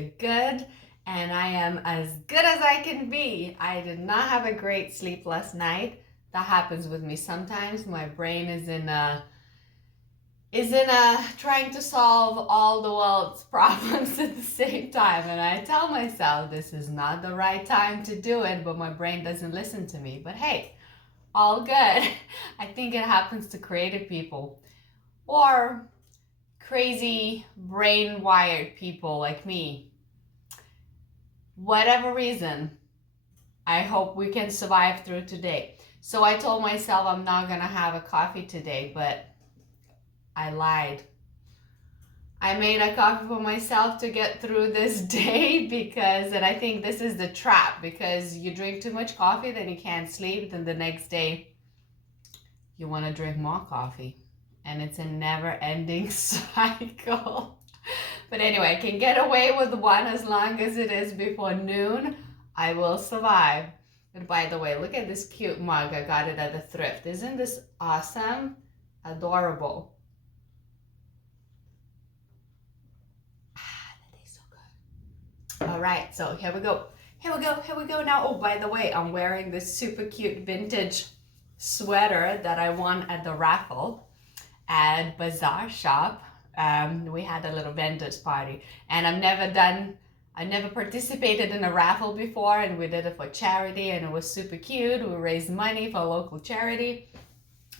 you're good, and I am as good as I can be. I did not have a great sleep last night. That happens with me sometimes. My brain is in a trying to solve all the world's problems at the same time, and I tell myself this is not the right time to do it, but my brain doesn't listen to me. But hey, all good. I think it happens to creative people or crazy brain wired people like me. Whatever reason, I hope we can survive through today. So I told myself I'm not gonna have a coffee today, but I lied. I made a coffee for myself to get through this day and I think this is the trap, because you drink too much coffee, then you can't sleep, then the next day you want to drink more coffee, and it's a never-ending cycle. But anyway, I can get away with one as long as it is before noon. I will survive. And by the way, look at this cute mug. I got it at the thrift. Isn't this awesome? Adorable. That tastes so good. All right, so here we go. Here we go now. Oh, by the way, I'm wearing this super cute vintage sweater that I won at the raffle at Bazaar Shop. We had a little vendors party, and I never participated in a raffle before, and we did it for charity, and it was super cute. We raised money for a local charity,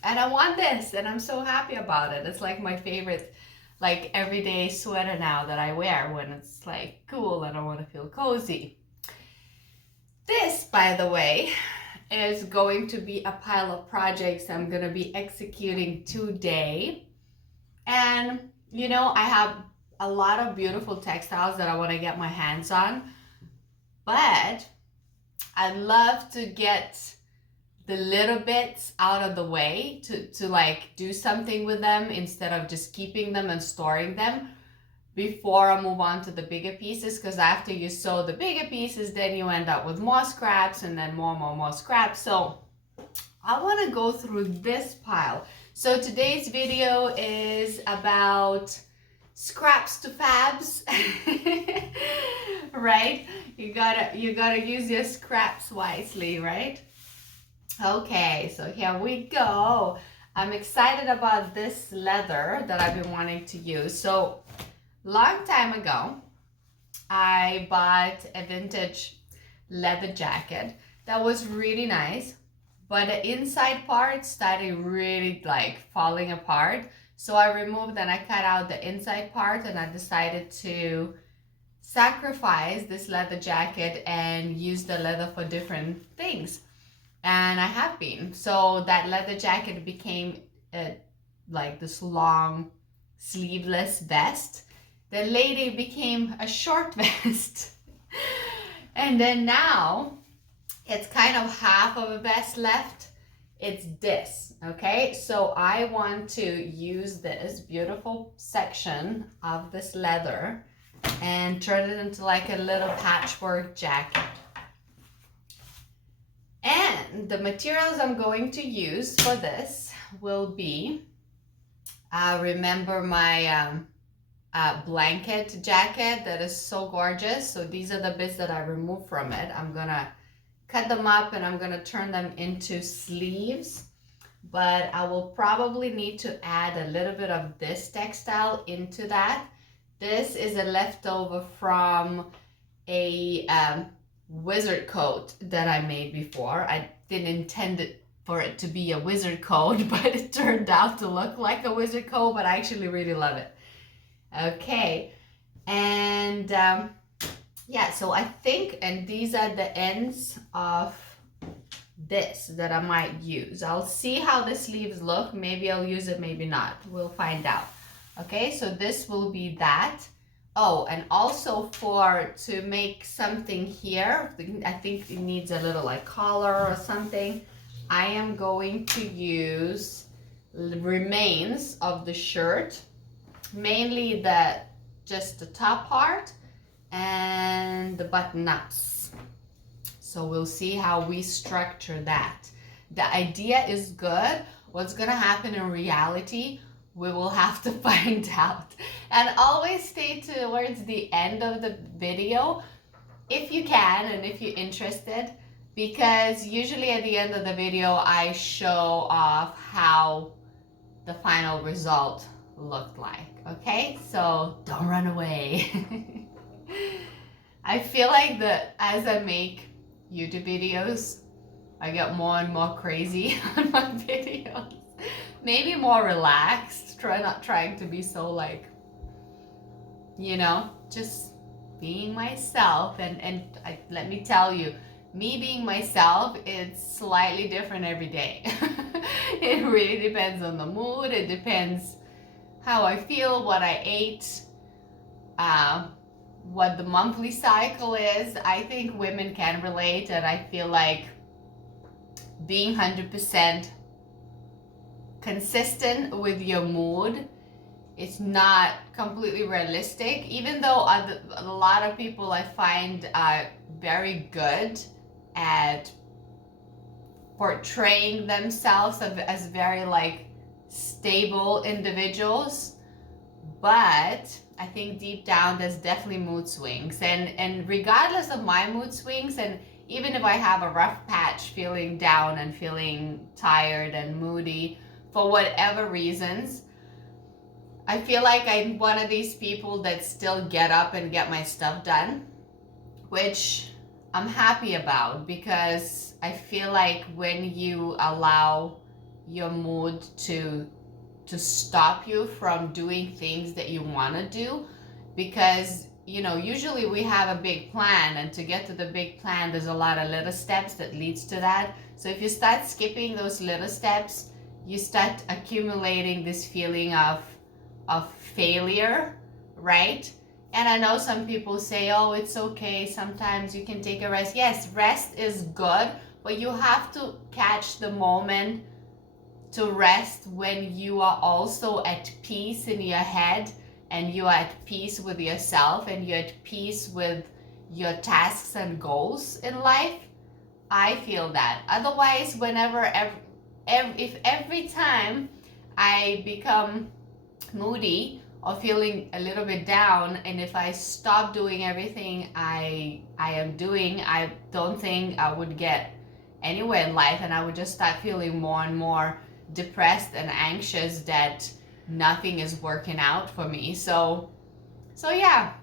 and I won this, and I'm so happy about it. It's like my favorite, like, everyday sweater now that I wear when it's like cool and I want to feel cozy. This, by the way, is going to be a pile of projects I'm going to be executing today. And you know, I have a lot of beautiful textiles that I want to get my hands on, but I love to get the little bits out of the way to like do something with them instead of just keeping them and storing them before I move on to the bigger pieces, because after you sew the bigger pieces, then you end up with more scraps and then more scraps. So I want to go through this pile. So today's video is about scraps to fabs, right? You gotta use your scraps wisely, right? Okay, so here we go. I'm excited about this leather that I've been wanting to use. So long time ago, I bought a vintage leather jacket that was really nice, but the inside part started really like falling apart. So I removed and I cut out the inside part, and I decided to sacrifice this leather jacket and use the leather for different things. And I have been. So that leather jacket became like this long sleeveless vest. Then later became a short vest. And then now it's kind of half of a vest left. It's this, okay? So I want to use this beautiful section of this leather and turn it into like a little patchwork jacket. And the materials I'm going to use for this will be, remember my blanket jacket that is so gorgeous. So these are the bits that I removed from it. I'm gonna cut them up and I'm gonna turn them into sleeves, but I will probably need to add a little bit of this textile into that. This is a leftover from a wizard coat that I made before. I didn't intend it for it to be a wizard coat, but it turned out to look like a wizard coat, but I actually really love it. Okay, and yeah, so I think, and these are the ends of this that I might use. I'll see how the sleeves look. Maybe I'll use it, maybe not. We'll find out. Okay, so this will be that. Oh, and also to make something here, I think it needs a little like collar or something. I am going to use remains of the shirt, mainly just the top part and the button-ups. So we'll see how we structure that. The idea is good. What's gonna happen in reality, we will have to find out. And always stay towards the end of the video if you can and if you're interested, because usually at the end of the video I show off how the final result looked like. Okay, so don't run away. I feel like that as I make YouTube videos, I get more and more crazy on my videos. Maybe more relaxed, not trying to be so like, you know, just being myself. And let me tell you, me being myself, it's slightly different every day. It really depends on the mood. It depends how I feel, what I ate, what the monthly cycle is. I think women can relate, and I feel like being 100% consistent with your mood, it's not completely realistic, even though a lot of people I find are very good at portraying themselves as very like stable individuals. But I think deep down there's definitely mood swings, and regardless of my mood swings, and even if I have a rough patch, feeling down and feeling tired and moody for whatever reasons, I feel like I'm one of these people that still get up and get my stuff done, which I'm happy about, because I feel like when you allow your mood to stop you from doing things that you want to do, because you know, usually we have a big plan, and to get to the big plan there's a lot of little steps that leads to that. So if you start skipping those little steps, you start accumulating this feeling of failure, right? And I know some people say, oh, it's okay, sometimes you can take a rest. Yes, rest is good, but you have to catch the moment to rest when you are also at peace in your head, and you are at peace with yourself, and you're at peace with your tasks and goals in life. I feel that. Otherwise, if every time I become moody or feeling a little bit down, and if I stop doing everything I am doing, I don't think I would get anywhere in life, and I would just start feeling more and more depressed and anxious that nothing is working out for me. So yeah,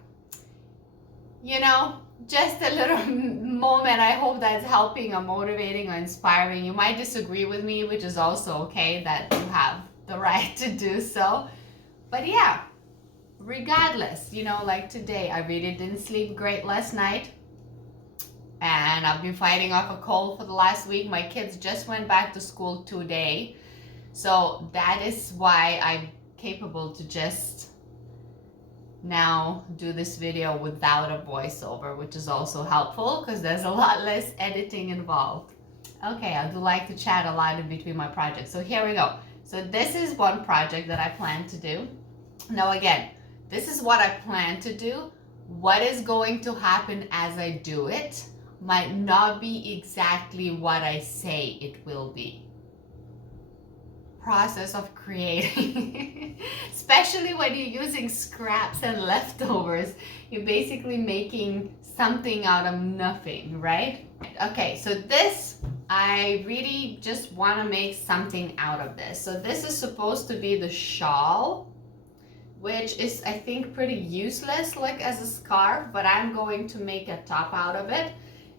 you know, just a little moment. I hope that's helping or motivating or inspiring. You might disagree with me, which is also okay, that you have the right to do so. But yeah, regardless, you know, like today, I really didn't sleep great last night, and I've been fighting off a cold for the last week. My kids just went back to school today, so that is why I'm capable to just now do this video without a voiceover, which is also helpful because there's a lot less editing involved. Okay, I do like to chat a lot in between my projects. So here we go. So this is one project that I plan to do. Now again, this is what I plan to do. What is going to happen as I do it might not be exactly what I say it will be. Process of creating. Especially when you're using scraps and leftovers, you're basically making something out of nothing, right? Okay, so this, I really just want to make something out of this. So this is supposed to be the shawl, which is, I think, pretty useless like as a scarf, but I'm going to make a top out of it.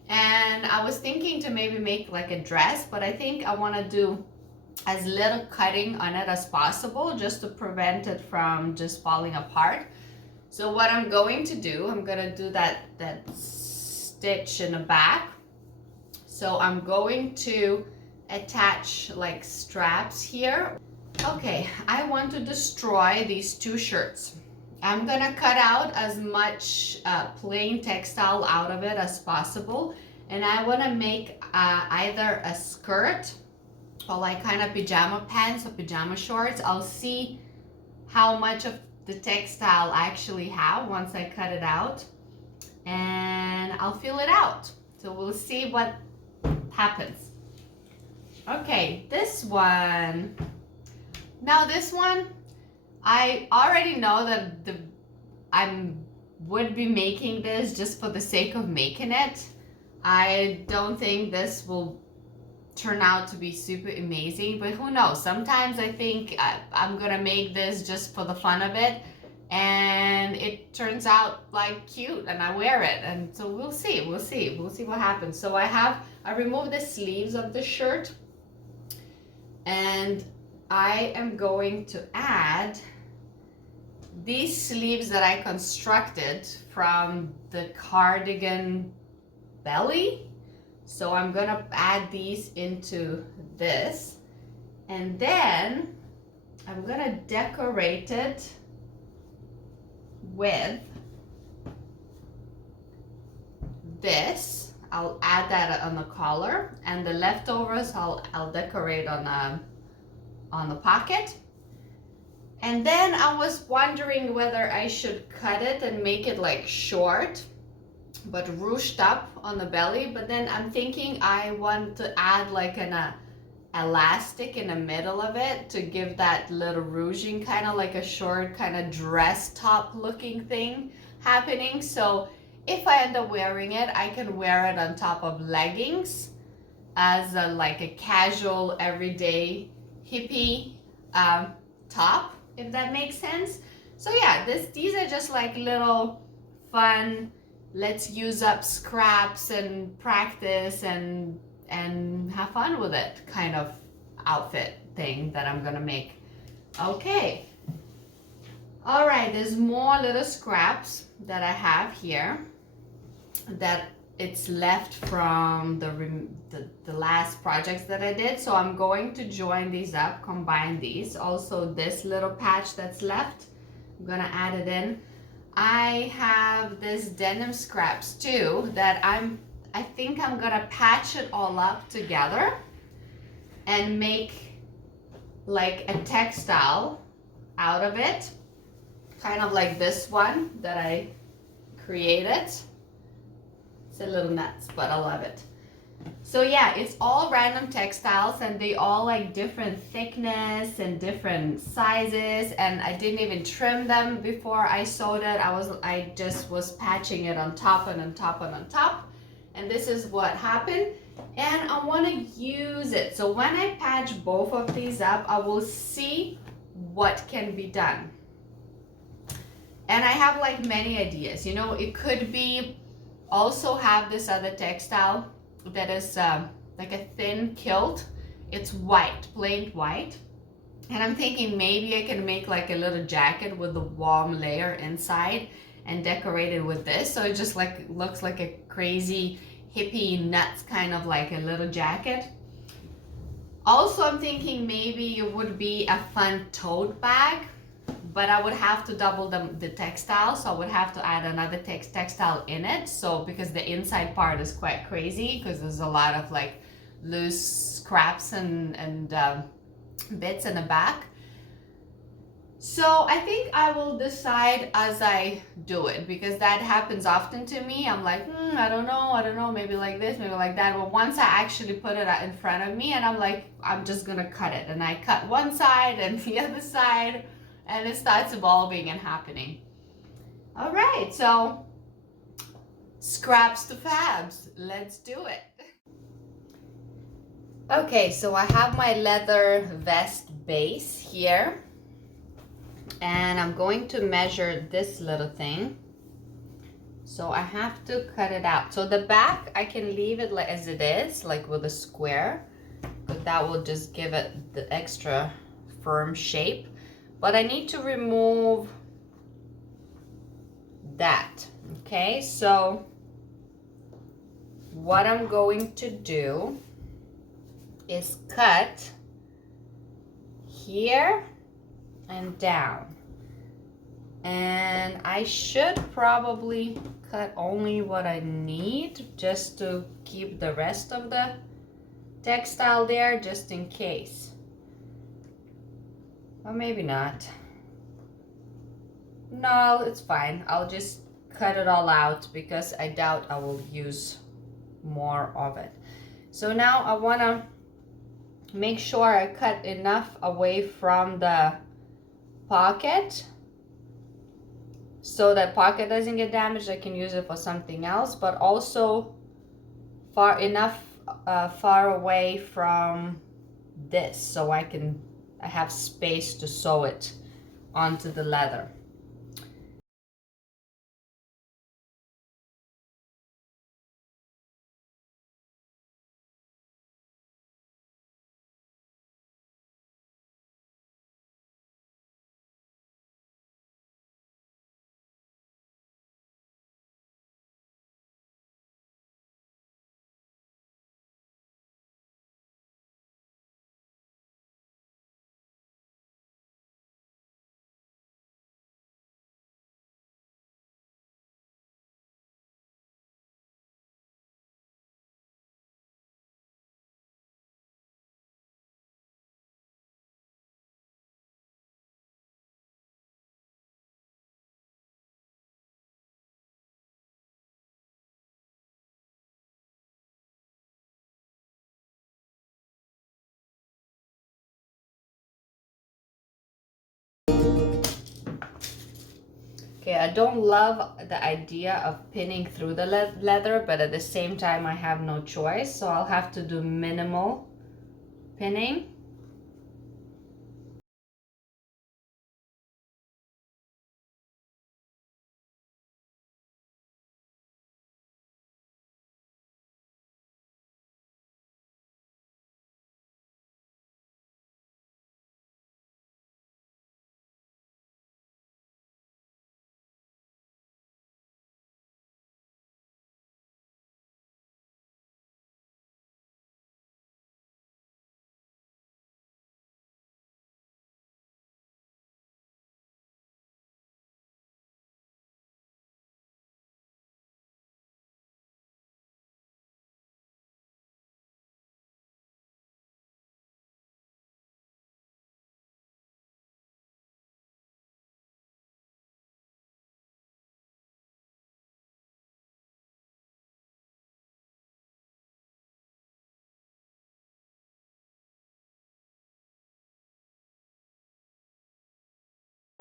And I was thinking to maybe make like a dress, but I think I want to do as little cutting on it as possible, just to prevent it from just falling apart. So what I'm going to do, I'm gonna do that stitch in the back. So I'm going to attach like straps here. Okay, I want to destroy these two shirts. I'm gonna cut out as much plain textile out of it as possible, and I want to make either a skirt or like kind of pajama pants or pajama shorts. I'll see how much of the textile I actually have once I cut it out, and I'll fill it out. So we'll see what happens. Okay, this one. Now this one, I already know that I would be making this just for the sake of making it. I don't think this will turn out to be super amazing, but who knows? Sometimes I think I'm gonna make this just for the fun of it, and it turns out like cute, and I wear it, and so we'll see what happens. So I removed the sleeves of the shirt, and I am going to add these sleeves that I constructed from the cardigan belly. So I'm gonna add these into this, and then I'm gonna decorate it with this. I'll add that on the collar, and the leftovers I'll decorate on the pocket. And then I was wondering whether I should cut it and make it like short but ruched up on the belly, but then I'm thinking I want to add like an elastic in the middle of it to give that little ruching, kind of like a short kind of dress top looking thing happening. So if I end up wearing it, I can wear it on top of leggings as like a casual everyday hippie top, if that makes sense. So yeah, these are just like little fun, let's use up scraps and practice and have fun with it kind of outfit thing that I'm gonna make. Okay, all right, there's more little scraps that I have here that it's left from the last projects that I did. So I'm going to join these up, combine these. Also this little patch that's left, I'm gonna add it in. I have this denim scraps too that I think I'm gonna patch it all up together and make like a textile out of it, kind of like this one that I created. It's a little nuts, but I love it. So yeah, it's all random textiles, and they all like different thickness and different sizes, and I didn't even trim them before I sewed it. I just was patching it on top and on top and on top, and this is what happened, and I want to use it. So when I patch both of these up, I will see what can be done. And I have like many ideas, you know. It could be also have this other textile that is like a thin kilt. It's white, plain white, and I'm thinking maybe I can make like a little jacket with the warm layer inside and decorate it with this, so it just like looks like a crazy hippie nuts kind of like a little jacket. Also, I'm thinking maybe it would be a fun tote bag, but I would have to double the textile, so I would have to add another textile in it. So because the inside part is quite crazy, because there's a lot of like loose scraps and bits in the back. So I think I will decide as I do it, because that happens often to me. I'm like, I don't know, maybe like this, maybe like that. But once I actually put it in front of me, and I'm like, I'm just gonna cut it, and I cut one side and the other side, and it starts evolving and happening. All right, so scraps to fabs, let's do it. Okay, so I have my leather vest base here, and I'm going to measure this little thing. So I have to cut it out. So the back, I can leave it like as it is, like with a square, but that will just give it the extra firm shape. But I need to remove that. Okay, so what I'm going to do is cut here and down, and I should probably cut only what I need just to keep the rest of the textile there, just in case. Or maybe not. No, it's fine. I'll just cut it all out because I doubt I will use more of it. So now I want to make sure I cut enough away from the pocket, so that pocket doesn't get damaged. I can use it for something else, but also far enough far away from this so I have space to sew it onto the leather. Okay, I don't love the idea of pinning through the leather, but at the same time I have no choice, so I'll have to do minimal pinning.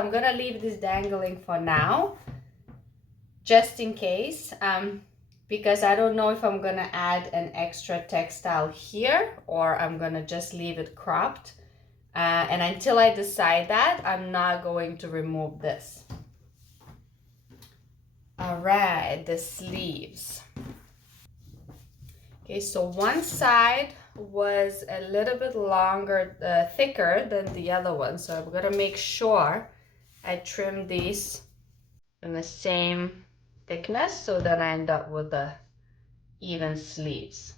I'm gonna leave this dangling for now, just in case, because I don't know if I'm gonna add an extra textile here or I'm gonna just leave it cropped. And until I decide that, I'm not going to remove this. All right, the sleeves. Okay, so one side was a little bit longer, thicker than the other one. So I'm gonna make sure I trim these in the same thickness so that I end up with the even sleeves.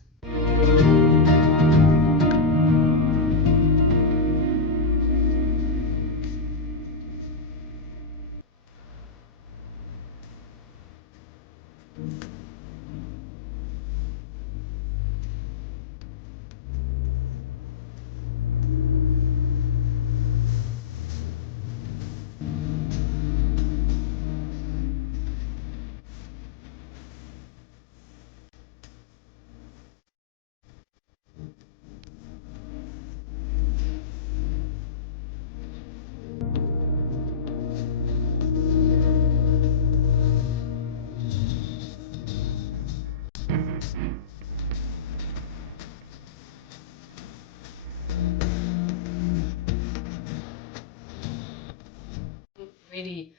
Really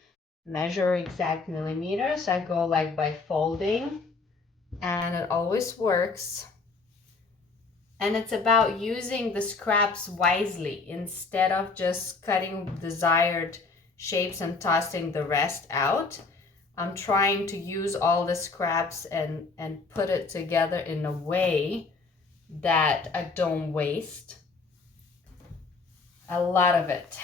measure exact millimeters. I go like by folding, and it always works. And it's about using the scraps wisely instead of just cutting desired shapes and tossing the rest out. I'm trying to use all the scraps and put it together in a way that I don't waste a lot of it.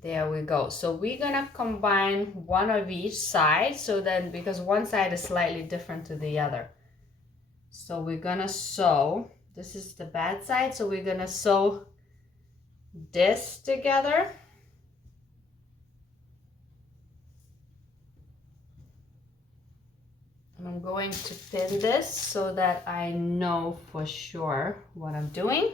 There we go. So we're gonna combine one of each side, so then, because one side is slightly different to the other. So we're gonna sew, this is the bad side, so we're gonna sew this together. And I'm going to pin this so that I know for sure what I'm doing.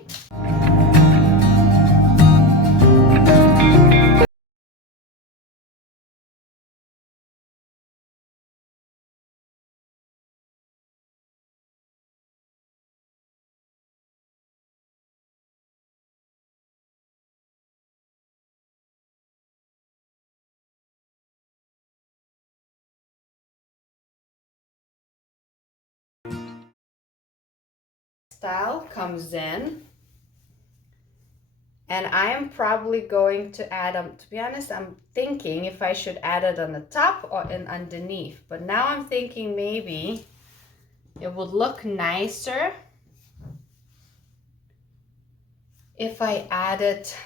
Style comes in, and I am probably going to add them. To be honest, I'm thinking if I should add it on the top or in underneath, but now I'm thinking maybe it would look nicer if I add it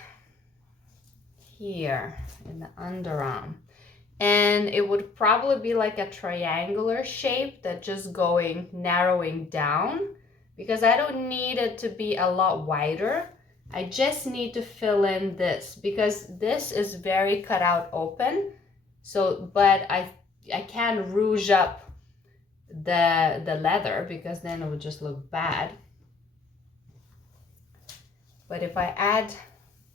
here in the underarm. And it would probably be like a triangular shape that just narrowing down, because I don't need it to be a lot wider. I just need to fill in this because this is very cut out open. So, but I can't rouge up the leather because then it would just look bad. But if I add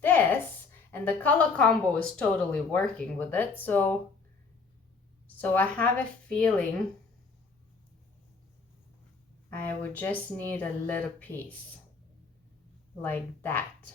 this, and the color combo is totally working with it, so I have a feeling I would just need a little piece like that.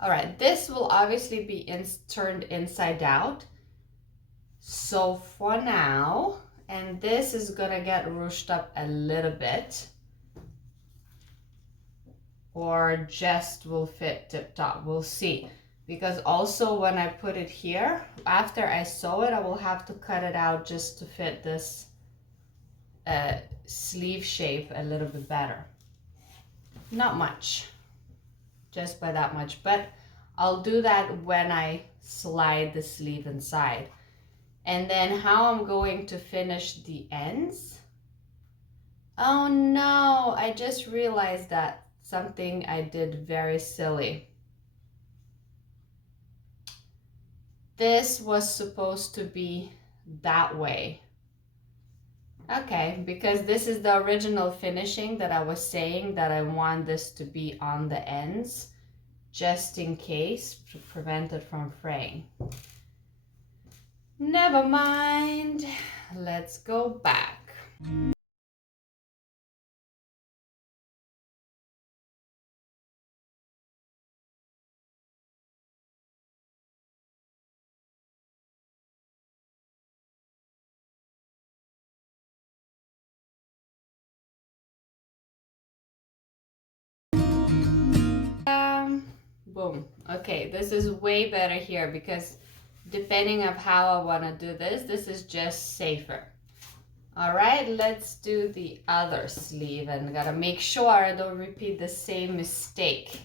All right, this will obviously be turned inside out. So for now, and this is gonna get ruched up a little bit, or just will fit tip top, we'll see. Because also when I put it here, after I sew it, I will have to cut it out just to fit this sleeve shape a little bit better. Not much, just by that much, but I'll do that when I slide the sleeve inside. And then how I'm going to finish the ends. Oh no, I just realized that something I did very silly. This was supposed to be that way. Okay, because this is the original finishing that I was saying that I want this to be on the ends, just in case, to prevent it from fraying. Never mind, let's go back. Boom. Okay, this is way better here because depending on how I want to do this, this is just safer. All right, let's do the other sleeve, and gotta make sure I don't repeat the same mistake.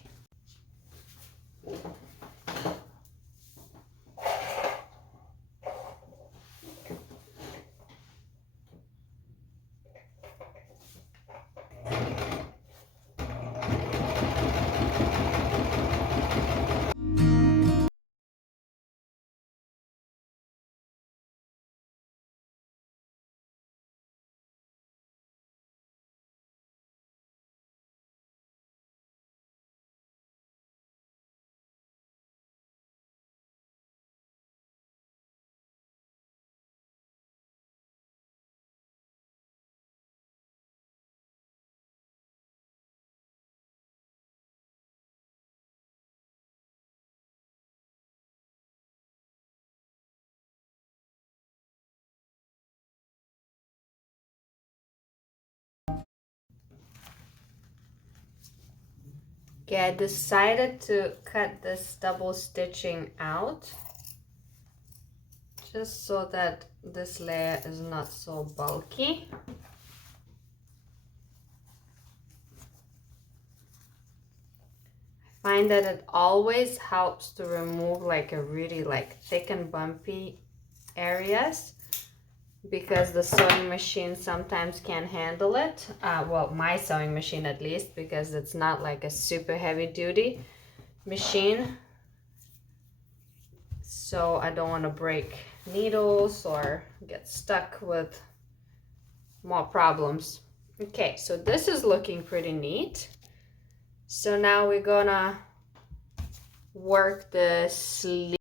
Okay, I decided to cut this double stitching out just so that this layer is not so bulky. I find that it always helps to remove like a really like thick and bumpy areas, because the sewing machine sometimes can't handle it. Well, my sewing machine at least, because it's not like a super heavy duty machine. So I don't want to break needles or get stuck with more problems. Okay, so this is looking pretty neat. So now we're gonna work the sleeve.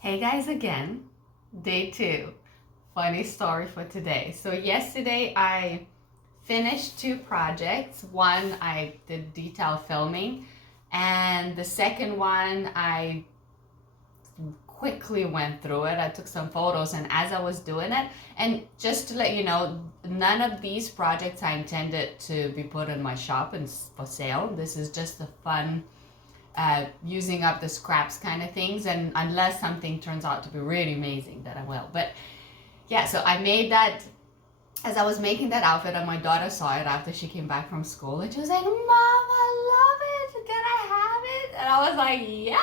Hey guys, again, day 2. Funny story for today. So yesterday I finished 2 projects. One I did detail filming, and the second one I quickly went through it. I took some photos, and as I was doing it, and just to let you know, none of these projects I intended to be put in my shop and for sale. This is just a fun using up the scraps kind of things, and unless something turns out to be really amazing, that I will. But yeah, so I made that as I was making that outfit, and my daughter saw it after she came back from school, and she was like, "Mom, I love it, can I have it?" And I was like, "Yeah,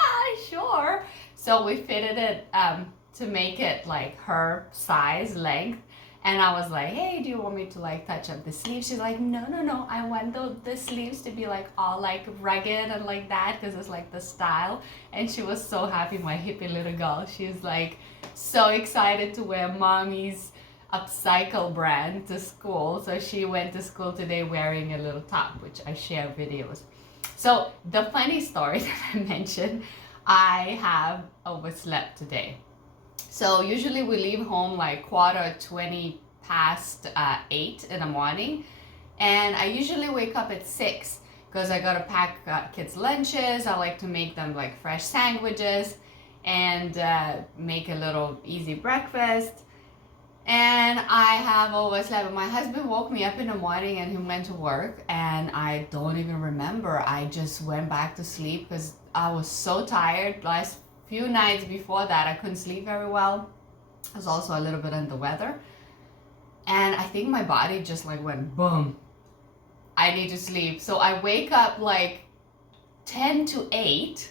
sure." So we fitted it to make it like her size, length, And I was like, hey, do you want me to like touch up the sleeves? She's like, no, no, no. I want the sleeves to be like all like rugged and like that because it's like the style. And she was so happy, my hippie little girl. She's like so excited to wear mommy's upcycle brand to school. So she went to school today wearing a little top, which I share videos. So the funny story that I mentioned, I have overslept today. So usually we leave home like 20 past 8 in the morning, and I usually wake up at 6 because I gotta pack kids' lunches. I like to make them like fresh sandwiches and make a little easy breakfast. And I have overslept. My husband woke me up in the morning and he went to work, and I don't even remember. I just went back to sleep because I was so tired. Last few nights before that, I couldn't sleep very well. I was also a little bit under the weather. And I think my body just like went boom. I need to sleep. So I wake up like 10 to 8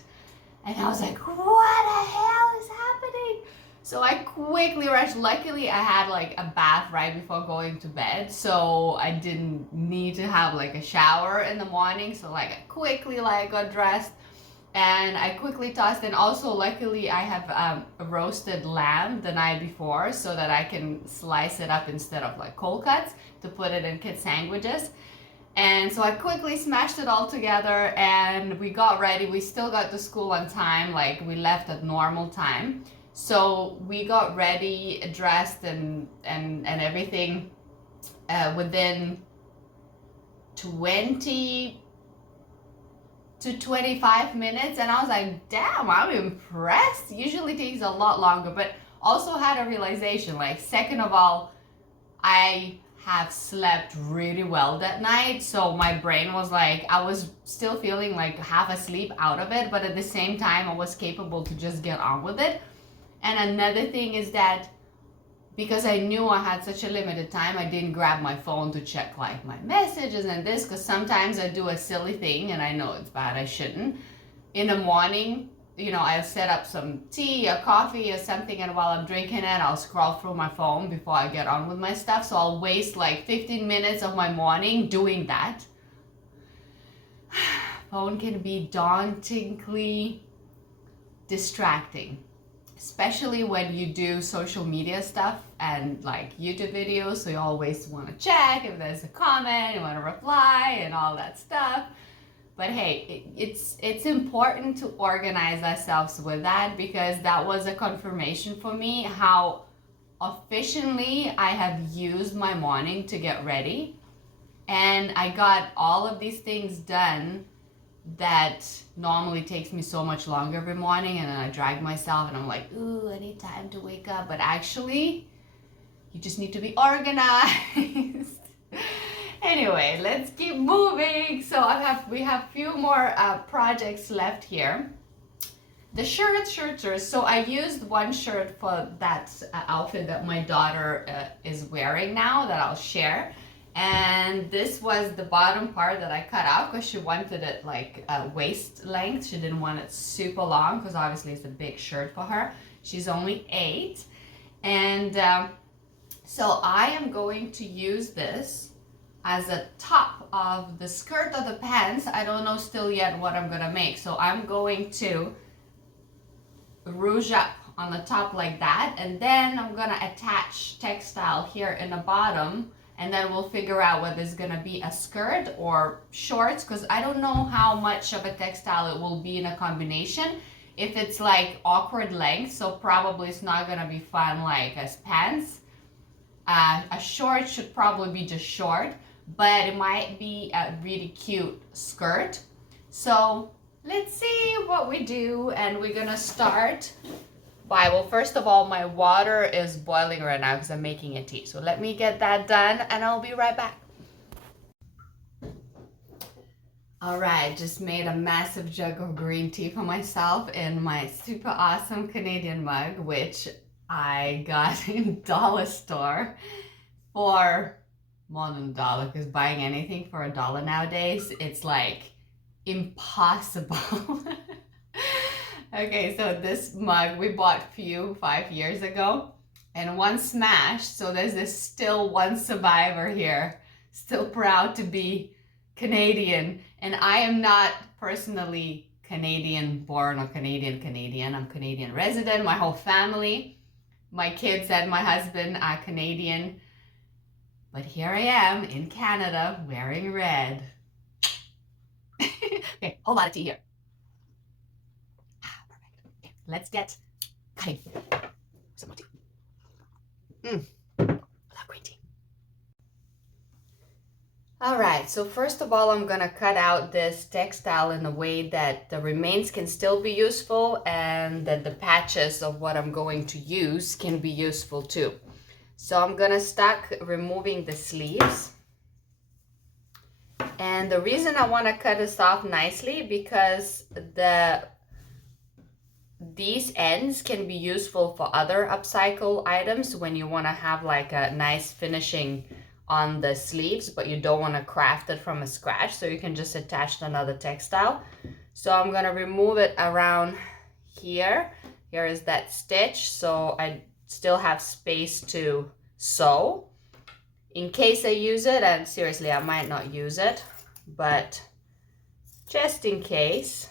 and I was like, what the hell is happening? So I quickly rushed. Luckily, I had like a bath right before going to bed, so I didn't need to have like a shower in the morning. So like I quickly like got dressed and I quickly tossed. And also luckily I have a roasted lamb the night before so that I can slice it up instead of like cold cuts to put it in kids' sandwiches. And so I quickly smashed it all together and we got ready. We still got to school on time, like we left at normal time. So we got ready, dressed and everything within 20 to 25 minutes. And I was like, damn, I'm impressed. Usually takes a lot longer, but also had a realization, like, second of all, I have slept really well that night. So my brain was like, I was still feeling like half asleep out of it, but at the same time, I was capable to just get on with it. And another thing is that because I knew I had such a limited time, I didn't grab my phone to check like my messages and this, because sometimes I do a silly thing and I know it's bad, I shouldn't. In the morning, you know, I'll set up some tea or coffee or something, and while I'm drinking it, I'll scroll through my phone before I get on with my stuff. So I'll waste like 15 minutes of my morning doing that. Phone can be dauntingly distracting, especially when you do social media stuff and like YouTube videos. So you always want to check if there's a comment, you want to reply and all that stuff. But hey, it's important to organize ourselves with that, because that was a confirmation for me how efficiently I have used my morning to get ready. And I got all of these things done that normally takes me so much longer every morning, and then I drag myself and I'm like, ooh, I need time to wake up. But actually, you just need to be organized. Anyway, let's keep moving. So we have few more projects left here. The shirts. So I used one shirt for that outfit that my daughter is wearing now that I'll share. And this was the bottom part that I cut out because she wanted it like waist length. She didn't want it super long because obviously it's a big shirt for her. She's only 8. And so I am going to use this as a top of the skirt or the pants. I don't know still yet what I'm gonna make. So I'm going to rouge up on the top like that, and then I'm gonna attach textile here in the bottom, and then we'll figure out whether it's gonna be a skirt or shorts, because I don't know how much of a textile it will be in a combination. If it's like awkward length, so probably it's not gonna be fun like as pants. A short should probably be just short, but it might be a really cute skirt. So let's see what we do, and we're gonna start by, well, first of all, my water is boiling right now because I'm making a tea. So let me get that done and I'll be right back. All right, just made a massive jug of green tea for myself in my super awesome Canadian mug, which I got in dollar store for more than $1, because buying anything for $1 nowadays, it's like impossible. Okay, so this mug we bought 5 years ago, and one smashed. So there's this still one survivor here, still proud to be Canadian. And I am not personally Canadian born or Canadian. I'm Canadian resident. My whole family, my kids and my husband are Canadian. But here I am in Canada wearing red. Okay, whole lot of tea here. Perfect. Okay, let's get cutting. Some more tea. I love green tea. All right, so first of all, I'm gonna cut out this textile in a way that the remains can still be useful and that the patches of what I'm going to use can be useful too. So I'm gonna start removing the sleeves. And the reason I wanna cut this off nicely because these ends can be useful for other upcycle items when you wanna have like a nice finishing on the sleeves, but you don't want to craft it from scratch, so you can just attach another textile. So I'm going to remove it around here. Here is that stitch, so I still have space to sew in case I use it, and seriously I might not use it, but just in case.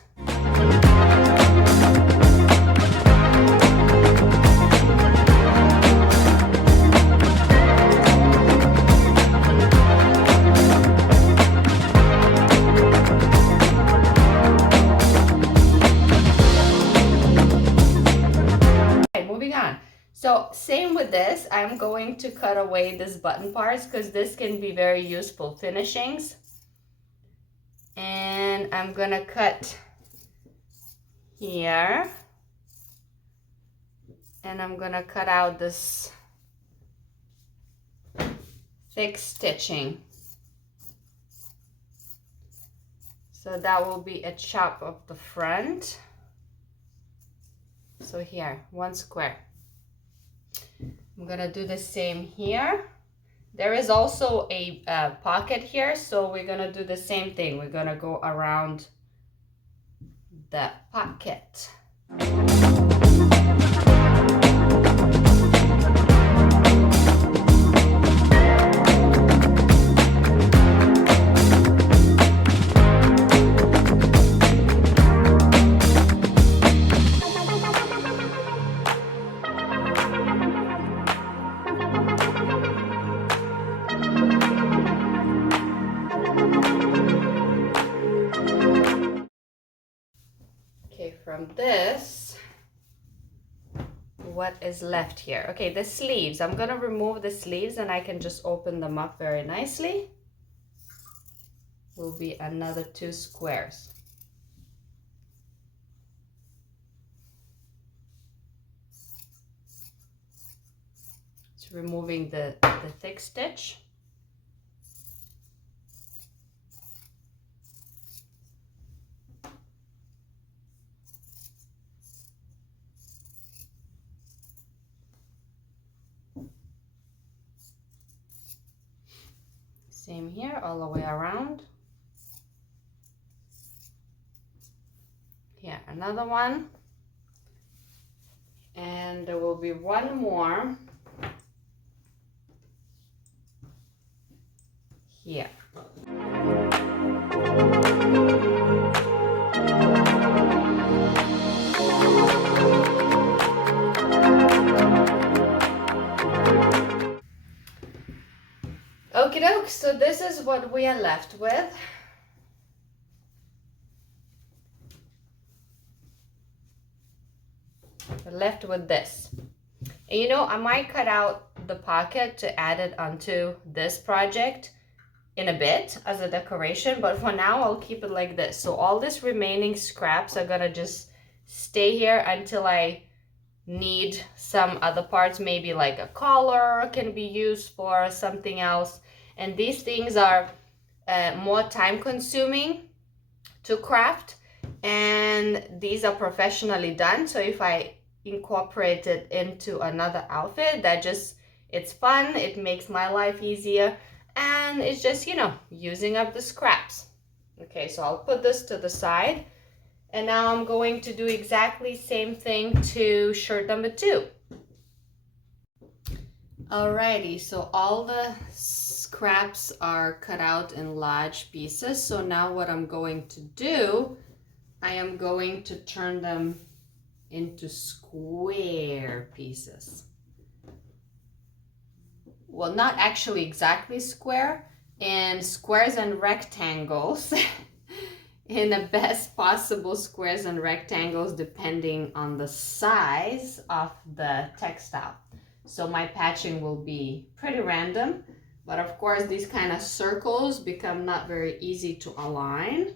So same with this, I'm going to cut away this button parts because this can be very useful finishings. And I'm gonna cut here. And I'm gonna cut out this thick stitching. So that will be a chop of the front. So here, one square. I'm gonna do the same here. There is also a pocket here, so we're gonna do the same thing. We're gonna go around the pocket. From this, what is left here? Okay, the sleeves. I'm gonna remove the sleeves and I can just open them up very nicely. Will be another 2 squares. It's removing the thick stitch. Same here, all the way around. Here, another one. And there will be one more here. Okie doke, so this is what we are left with. We're left with this. And you know, I might cut out the pocket to add it onto this project in a bit as a decoration, but for now I'll keep it like this. So all this remaining scraps are gonna just stay here until I need some other parts, maybe like a collar can be used for something else. And these things are more time consuming to craft, and these are professionally done. So if I incorporate it into another outfit, that just, it's fun, it makes my life easier, and it's just, you know, using up the scraps. Okay, so I'll put this to the side. And now I'm going to do exactly same thing to shirt number 2. Alrighty, so all the scraps are cut out in large pieces. So now what I'm going to do, I am going to turn them into square pieces. Well, not actually exactly square, in squares and rectangles. In the best possible squares and rectangles depending on the size of the textile. So my patching will be pretty random, but of course these kind of circles become not very easy to align.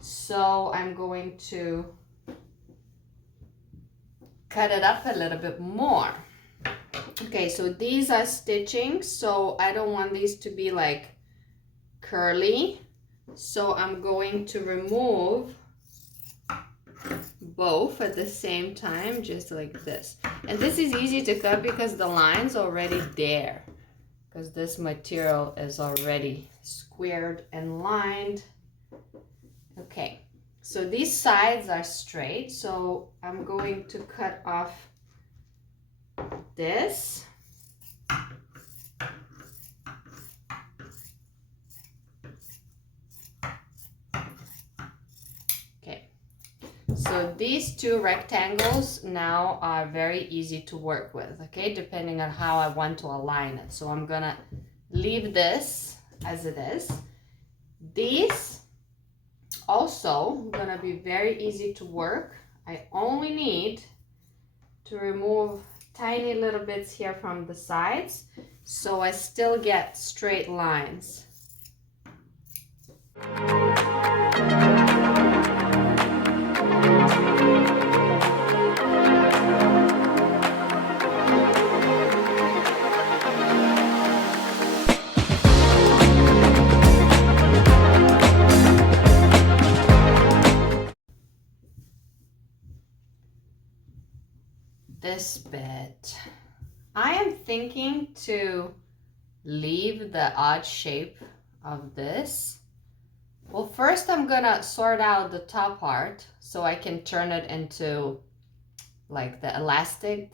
So I'm going to cut it up a little bit more. Okay, so these are stitching, so I don't want these to be like curly. So I'm going to remove both at the same time, just like this. And this is easy to cut because the line's already there, because this material is already squared and lined. Okay, so these sides are straight, so I'm going to cut off this. So these two rectangles now are very easy to work with, okay, depending on how I want to align it. So I'm gonna leave this as it is. These also gonna be very easy to work. I only need to remove tiny little bits here from the sides, so I still get straight lines. This bit, I am thinking to leave the odd shape of this. Well, first I'm gonna sort out the top part so I can turn it into like the elastic.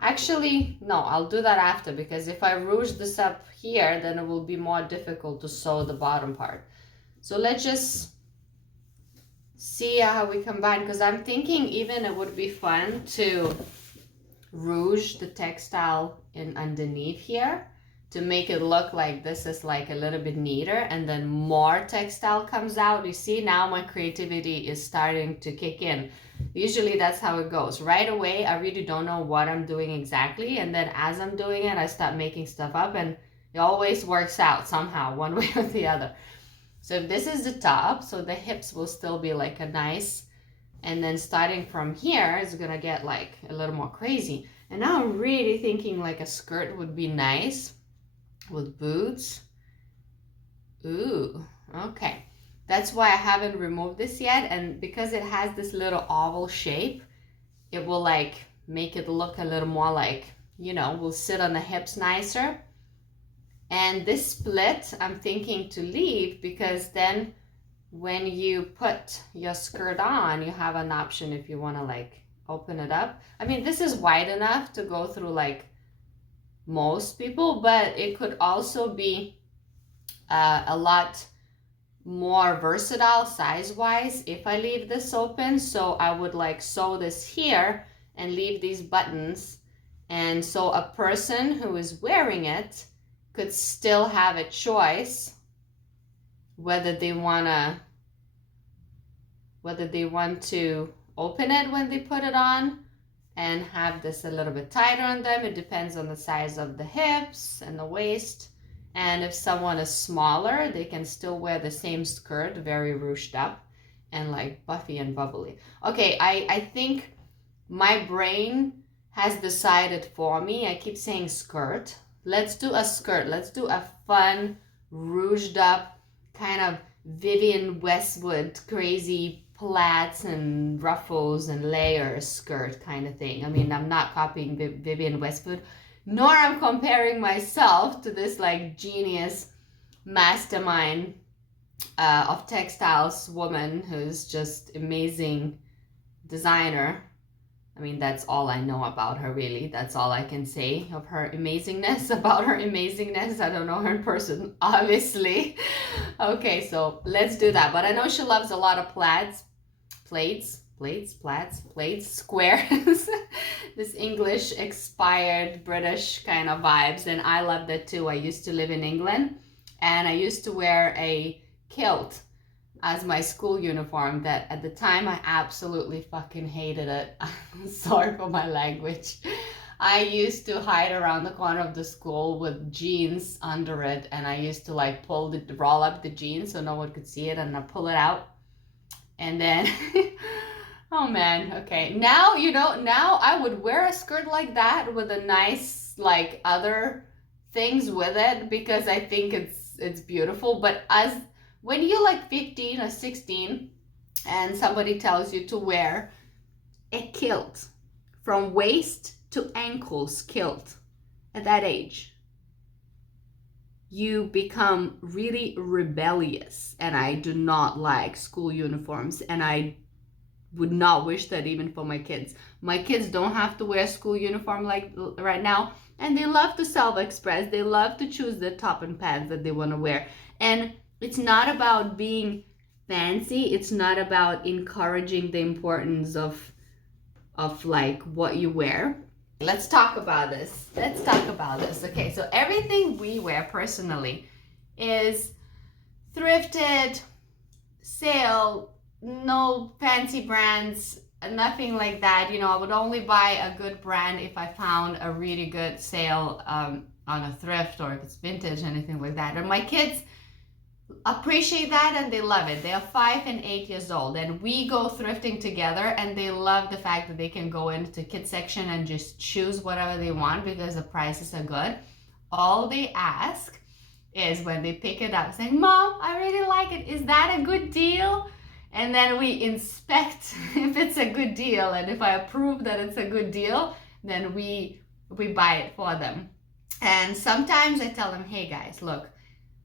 Actually, no, I'll do that after, because if I rouge this up here, then it will be more difficult to sew the bottom part. So let's just see how we combine, because I'm thinking even it would be fun to rouge the textile in underneath here to make it look like this is like a little bit neater, and then more textile comes out. You see, now my creativity is starting to kick in. Usually that's how it goes. Right away, I really don't know what I'm doing exactly, and then as I'm doing it, I start making stuff up, and it always works out somehow, one way or the other. So if this is the top, so the hips will still be like a nice, and then starting from here, it's gonna get like a little more crazy. And now I'm really thinking like a skirt would be nice with boots. Ooh, okay. That's why I haven't removed this yet. And because it has this little oval shape, it will like make it look a little more like, you know, will sit on the hips nicer. And this split, I'm thinking to leave, because then when you put your skirt on, you have an option if you want to like open it up. I mean, this is wide enough to go through like most people, but it could also be a lot more versatile size-wise if I leave this open. So I would like sew this here and leave these buttons, and so a person who is wearing it could still have a choice whether they want to open it when they put it on and have this a little bit tighter on them. It depends on the size of the hips and the waist. And if someone is smaller, they can still wear the same skirt, very ruched up and like puffy and bubbly. Okay, I think my brain has decided for me. I keep saying skirt. Let's do a skirt. Let's do a fun, rouged up, kind of Vivienne Westwood, crazy plaits and ruffles and layers skirt kind of thing. I mean, I'm not copying Vivienne Westwood, nor I'm comparing myself to this like genius mastermind of textiles woman who's just amazing designer. I mean, that's all I know about her, really. That's all I can say of her amazingness, about her amazingness. I don't know her in person, obviously. Okay, so let's do that. But I know she loves a lot of plaids, squares. This English expired British kind of vibes. And I love that too. I used to live in England and I used to wear a kilt as my school uniform that at the time I absolutely fucking hated it. Sorry for my language. I used to hide around the corner of the school with jeans under it, and I used to like roll up the jeans so no one could see it, and I pull it out. And then, oh man, okay. Now, you know, now I would wear a skirt like that with a nice like other things with it because I think it's beautiful. But when you're like 15 or 16 and somebody tells you to wear a kilt from waist to ankles kilt at that age, you become really rebellious. And I do not like school uniforms, and I would not wish that even for my kids. My kids don't have to wear a school uniform like right now, and they love to self-express. They love to choose the top and pants that they want to wear. And it's not about being fancy. It's not about encouraging the importance of like what you wear. Let's talk about this. Okay, so everything we wear personally is thrifted, sale, no fancy brands, nothing like that. You know, I would only buy a good brand if I found a really good sale on a thrift, or if it's vintage, anything like that. And my kids appreciate that and they love it. They are 5 and 8 years old, and we go thrifting together, and they love the fact that they can go into the kids section and just choose whatever they want because the prices are good. All they ask is when they pick it up, saying, "Mom, I really like it. Is that a good deal?" And then we inspect if it's a good deal, and if I approve that it's a good deal, then we buy it for them. And sometimes I tell them, "Hey guys, look,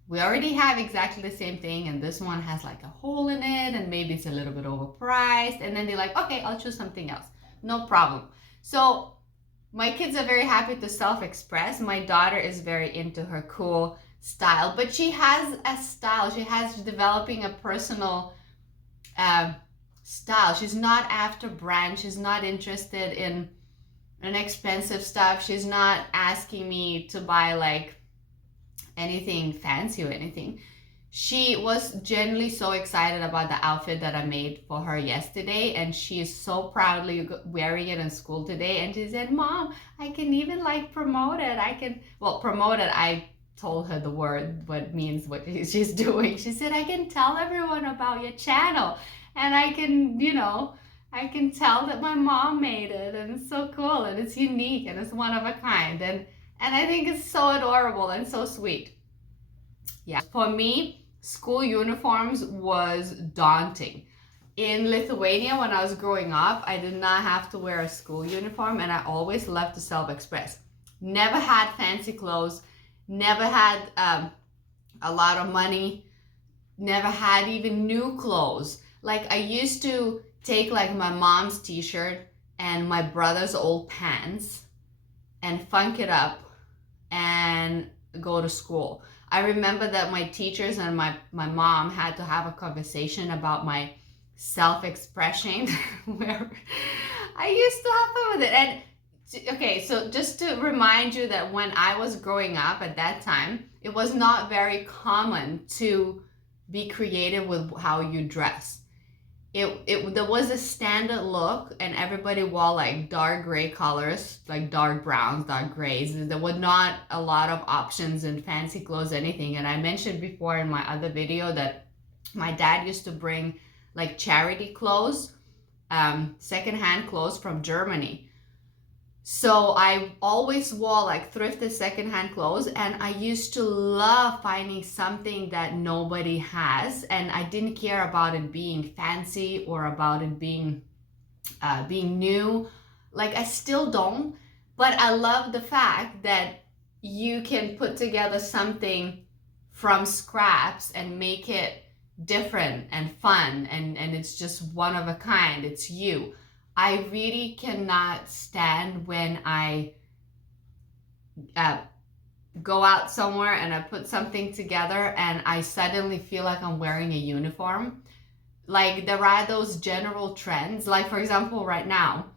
we already have exactly the same thing, and this one has like a hole in it, and maybe it's a little bit overpriced." And then they're like, "Okay, I'll choose something else. No problem." So my kids are very happy to self-express. My daughter is very into her cool style, but she has a style. She has developing a personal style. She's not after brand. She's not interested in an expensive stuff. She's not asking me to buy like anything fancy or anything. She was genuinely so excited about the outfit that I made for her yesterday, and she is so proudly wearing it in school today. And she said, "Mom, I can even like promote it. Promote it." I told her the word, what means what she's doing. She said, "I can tell everyone about your channel, and I can, you know, I can tell that my mom made it, and it's so cool, and it's unique, and it's one of a kind." And I think it's so adorable and so sweet. Yeah, for me, school uniforms was daunting. In Lithuania, when I was growing up, I did not have to wear a school uniform, and I always loved to self-express. Never had fancy clothes, never had a lot of money, never had even new clothes. Like I used to take like my mom's t-shirt and my brother's old pants and funk it up and go to school. I remember that my teachers and my mom had to have a conversation about my self-expression where I used to have fun with it. And okay, so just to remind you that when I was growing up at that time, it was not very common to be creative with how you dress. There was a standard look, and everybody wore like dark gray colors, like dark browns, dark grays. There were not a lot of options in fancy clothes, anything. And I mentioned before in my other video that my dad used to bring like charity clothes, secondhand clothes from Germany. So I always wore like thrifted secondhand clothes, and I used to love finding something that nobody has, and I didn't care about it being fancy or about it being new. Like I still don't, but I love the fact that you can put together something from scraps and make it different and fun, and it's just one of a kind. It's you. I really cannot stand when I go out somewhere and I put something together and I suddenly feel like I'm wearing a uniform. Like there are those general trends, like for example right now,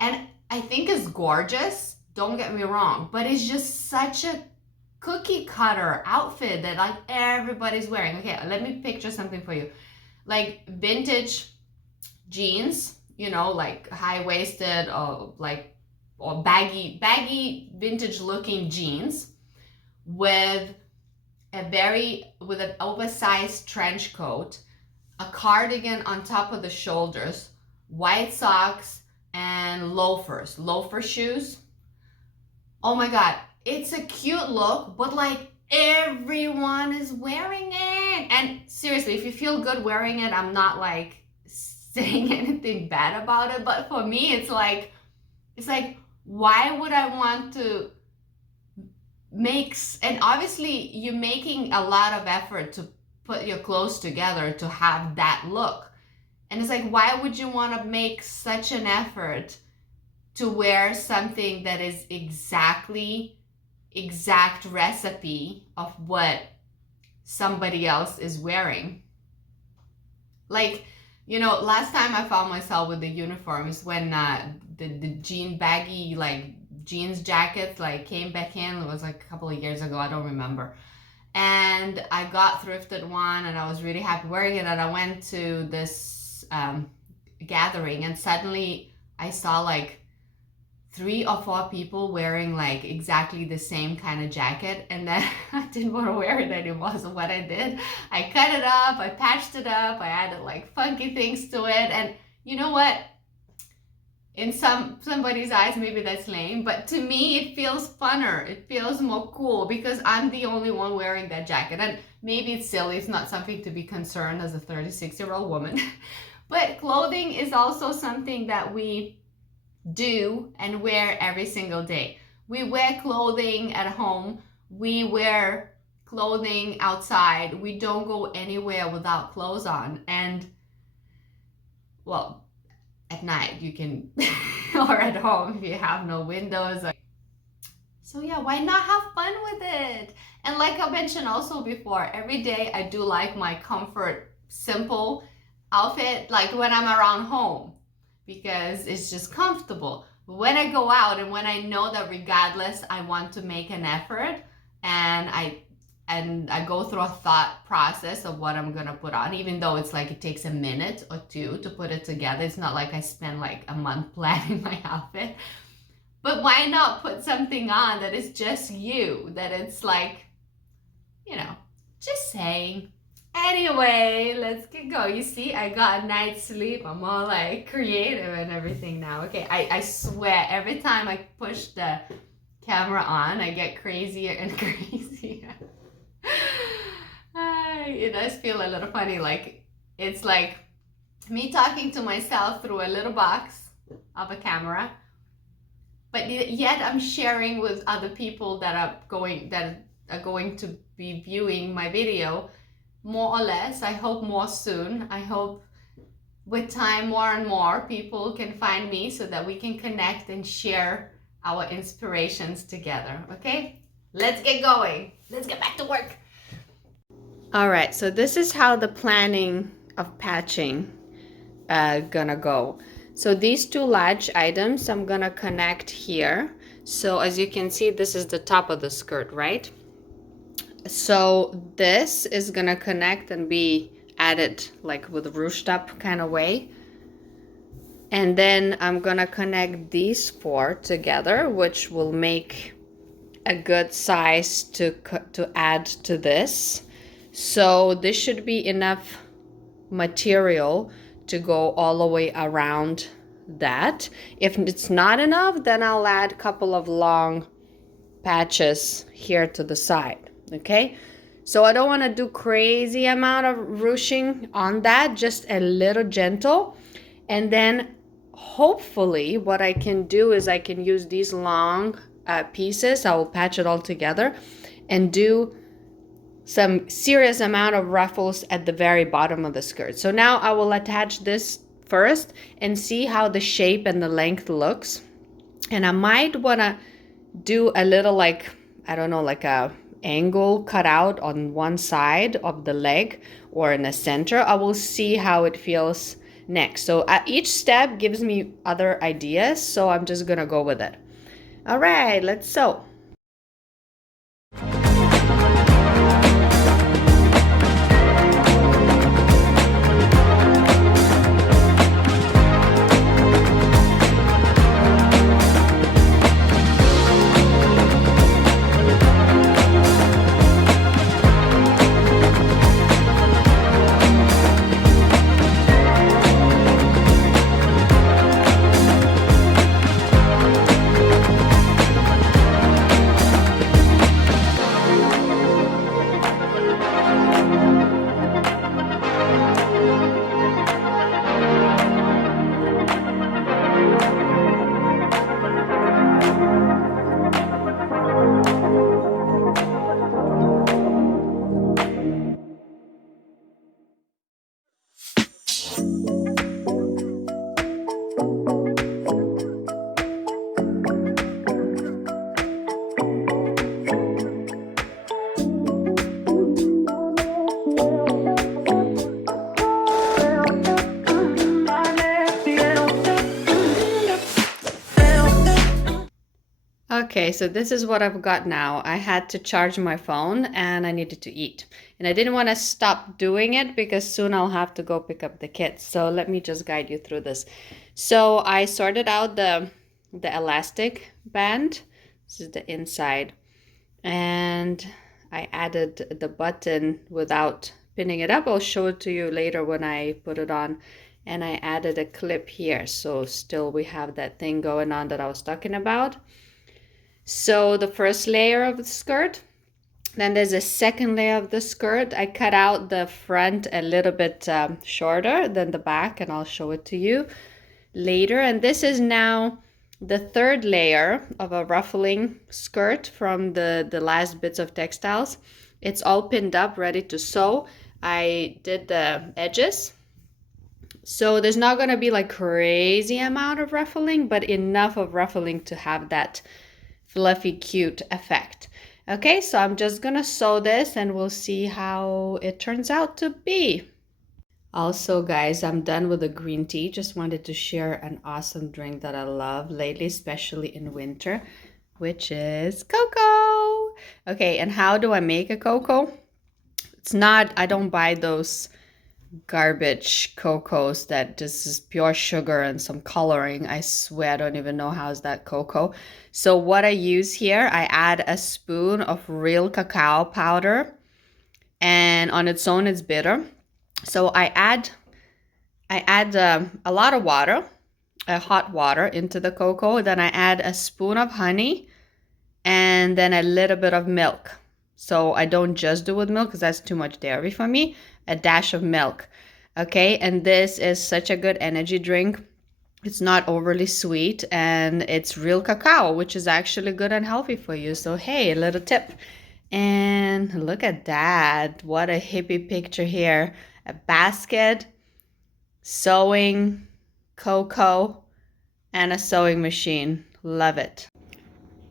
and I think it's gorgeous, don't get me wrong, but it's just such a cookie cutter outfit that like everybody's wearing. Okay, let me picture something for you. Like vintage jeans, you know, like high-waisted or like or baggy vintage looking jeans with with an oversized trench coat, a cardigan on top of the shoulders, white socks, and loafer shoes. Oh my God, it's a cute look, but like everyone is wearing it. And seriously, if you feel good wearing it, I'm not like saying anything bad about it, but for me, it's like, why would I want to and obviously you're making a lot of effort to put your clothes together to have that look. And it's like, why would you want to make such an effort to wear something that is exact recipe of what somebody else is wearing? Like, you know, last time I found myself with the uniforms when the baggy like jeans jackets like came back in. It was like a couple of years ago, I don't remember. And I got thrifted one and I was really happy wearing it. And I went to this gathering and suddenly I saw like 3 or 4 people wearing like exactly the same kind of jacket, and then I didn't want to wear it anymore. So what I did, I cut it up, I patched it up, I added like funky things to it. And you know what? In somebody's eyes, maybe that's lame, but to me, it feels funner. It feels more cool because I'm the only one wearing that jacket. And maybe it's silly. It's not something to be concerned as a 36-year-old woman. But clothing is also something that we do and wear every single day. We wear clothing at home. We wear clothing outside. We don't go anywhere without clothes on. And, well, at night you can, or at home if you have no windows. So yeah, why not have fun with it? And like I mentioned also before, every day I do like my comfort, simple outfit, like when I'm around home, because it's just comfortable. But when I go out and when I know that regardless, I want to make an effort and I go through a thought process of what I'm gonna put on, even though it's like it takes a minute or 2 to put it together. It's not like I spend like a month planning my outfit. But why not put something on that is just you, that it's like, you know, just saying. Anyway, let's get going. You see, I got a night's sleep. I'm all like creative and everything now. Okay, I swear, every time I push the camera on, I get crazier and crazier. It does feel a little funny, like it's like me talking to myself through a little box of a camera, but yet I'm sharing with other people that are going to be viewing my video, more or less. I hope more soon. I hope with time more and more people can find me so that we can connect and share our inspirations together. Okay, let's get going. Let's get back to work. All right, so this is how the planning of patching gonna go. So these 2 large items I'm gonna connect here. So as you can see, this is the top of the skirt, right? So this is gonna connect and be added like with a ruched up kind of way. And then I'm gonna connect these 4 together, which will make a good size to add to this. So this should be enough material to go all the way around that. If it's not enough, then I'll add a couple of long patches here to the side, okay? So I don't want to do crazy amount of ruching on that, just a little gentle. And then hopefully what I can do is I can use these long pieces. I will patch it all together and do some serious amount of ruffles at the very bottom of the skirt. So now I will attach this first and see how the shape and the length looks. And I might want to do a little, like, I don't know, like a angle cut out on one side of the leg or in the center. I will see how it feels next. So each step gives me other ideas, so I'm just gonna go with it. All right, let's sew. Okay, so this is what I've got now. I had to charge my phone and I needed to eat. And I didn't want to stop doing it because soon I'll have to go pick up the kids. So let me just guide you through this. So I sorted out the elastic band. This is the inside. And I added the button without pinning it up. I'll show it to you later when I put it on. And I added a clip here. So still we have that thing going on that I was talking about. So the first layer of the skirt, then there's a second layer of the skirt. I cut out the front a little bit shorter than the back, and I'll show it to you later. And this is now the third layer of a ruffling skirt from the last bits of textiles. It's all pinned up, ready to sew. I did the edges. So there's not going to be like crazy amount of ruffling, but enough of ruffling to have that fluffy, cute effect. Okay, so I'm just gonna sew this and we'll see how it turns out to be. Also, guys, I'm done with the green tea. Just wanted to share an awesome drink that I love lately, especially in winter, which is cocoa. Okay, and how do I make a cocoa? It's not, I don't buy those garbage cocos that just is pure sugar and some coloring. I swear I don't even know how is that cocoa. So what I use here, I add a spoon of real cacao powder, and on its own it's bitter. So I add a lot of water, hot water into the cocoa. Then I add a spoon of honey and then a little bit of milk. So I don't just do with milk because that's too much dairy for me. A dash of milk. Okay, and this is such a good energy drink. It's not overly sweet and it's real cacao, which is actually good and healthy for you. So hey, a little tip. And look at that. What a hippie picture here. A basket, sewing, cocoa, and a sewing machine. Love it.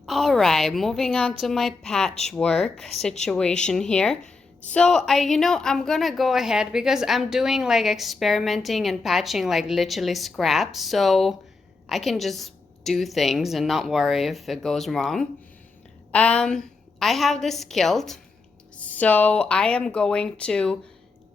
All right, moving on to my patchwork situation here. So I'm gonna go ahead because I'm doing like experimenting and patching like literally scraps. So I can just do things and not worry if it goes wrong. I have this kilt. So I am going to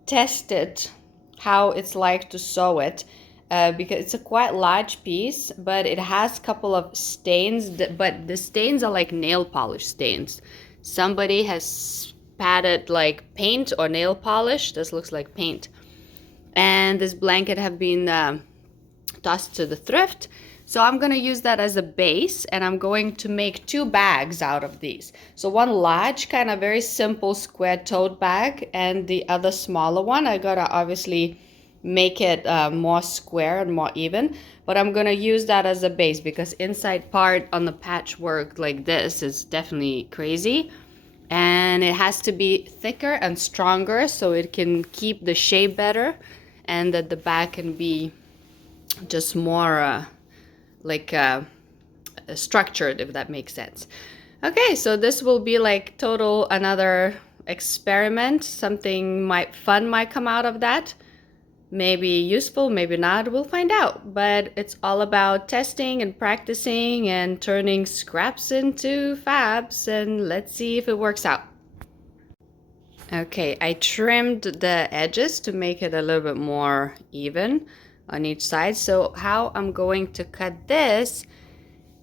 test it, how it's like to sew it. Because it's a quite large piece, but it has a couple of stains, but the stains are like nail polish stains. Somebody has patted like paint or nail polish. This looks like paint. And this blanket have been tossed to the thrift. So I'm gonna use that as a base, and I'm going to make 2 bags out of these. So one large, kind of very simple square tote bag, and the other smaller one. I gotta obviously make it more square and more even, but I'm gonna use that as a base because inside part on the patchwork like this is definitely crazy, and it has to be thicker and stronger so it can keep the shape better and that the back can be just more like structured, if that makes sense. Okay, so this will be like total another experiment. Something fun might come out of that. Maybe useful, maybe not, we'll find out. But it's all about testing and practicing and turning scraps into fabs, and let's see if it works out. Okay, I trimmed the edges to make it a little bit more even on each side. So how I'm going to cut this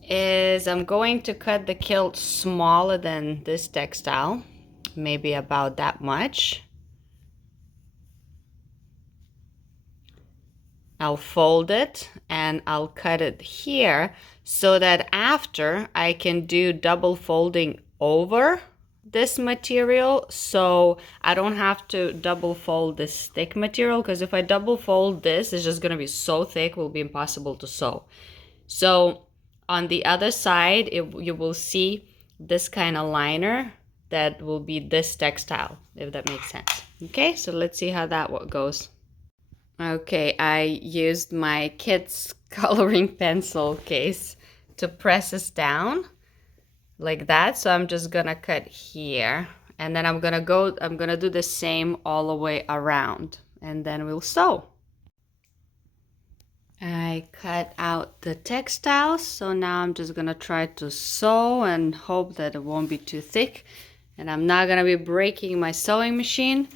is I'm going to cut the kilt smaller than this textile, maybe about that much. I'll fold it and I'll cut it here so that after I can do double folding over this material, so I don't have to double fold this thick material, because if I double fold this, it's just going to be so thick, it will be impossible to sew. So on the other side, you will see this kind of liner that will be this textile, if that makes sense. Okay, so let's see how that goes. Okay, I used my kid's coloring pencil case to press this down like that. So I'm just gonna cut here, and then I'm gonna do the same all the way around, and then we'll sew. I cut out the textiles, so now I'm just gonna try to sew and hope that it won't be too thick, and I'm not gonna be breaking my sewing machine.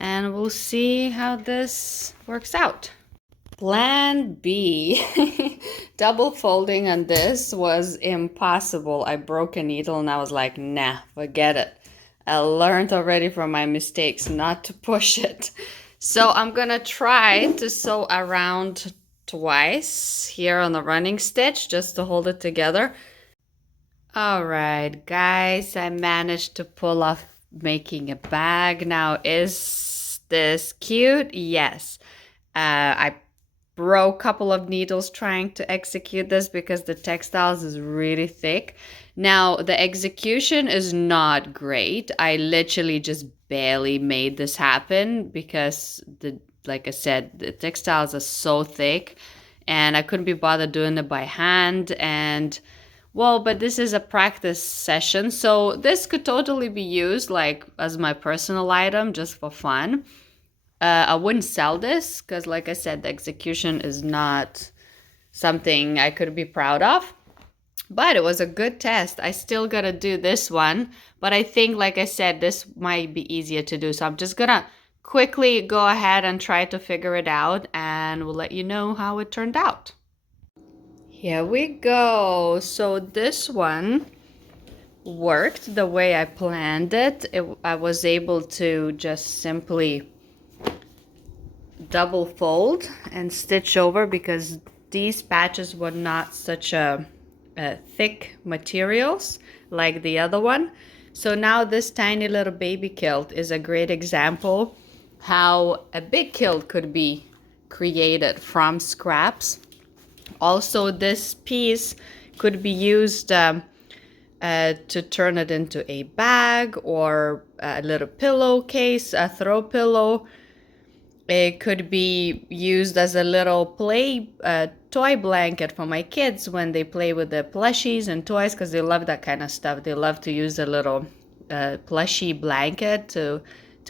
And we'll see how this works out. Plan B. Double folding on this was impossible. I broke a needle and I was like, nah, forget it. I learned already from my mistakes not to push it. So I'm gonna try to sew around twice here on the running stitch just to hold it together. All right, guys, I managed to pull off making a bag. Now, is this cute? Yes. I broke a couple of needles trying to execute this because the textiles is really thick. Now, the execution is not great. I literally just barely made this happen because like I said, the textiles are so thick and I couldn't be bothered doing it by hand. And well, but this is a practice session, so this could totally be used like as my personal item just for fun. I wouldn't sell this because, like I said, the execution is not something I could be proud of. But it was a good test. I still gotta do this one, but I think, like I said, this might be easier to do. So I'm just gonna quickly go ahead and try to figure it out, and we'll let you know how it turned out. Here we go. So this one worked the way I planned it. I was able to just simply double fold and stitch over because these patches were not such a thick materials like the other one. So now this tiny little baby kilt is a great example how a big kilt could be created from scraps. Also, this piece could be used to turn it into a bag or a little pillowcase, a throw pillow. It could be used as a little toy blanket for my kids when they play with the plushies and toys, because they love that kind of stuff. They love to use a little plushy blanket to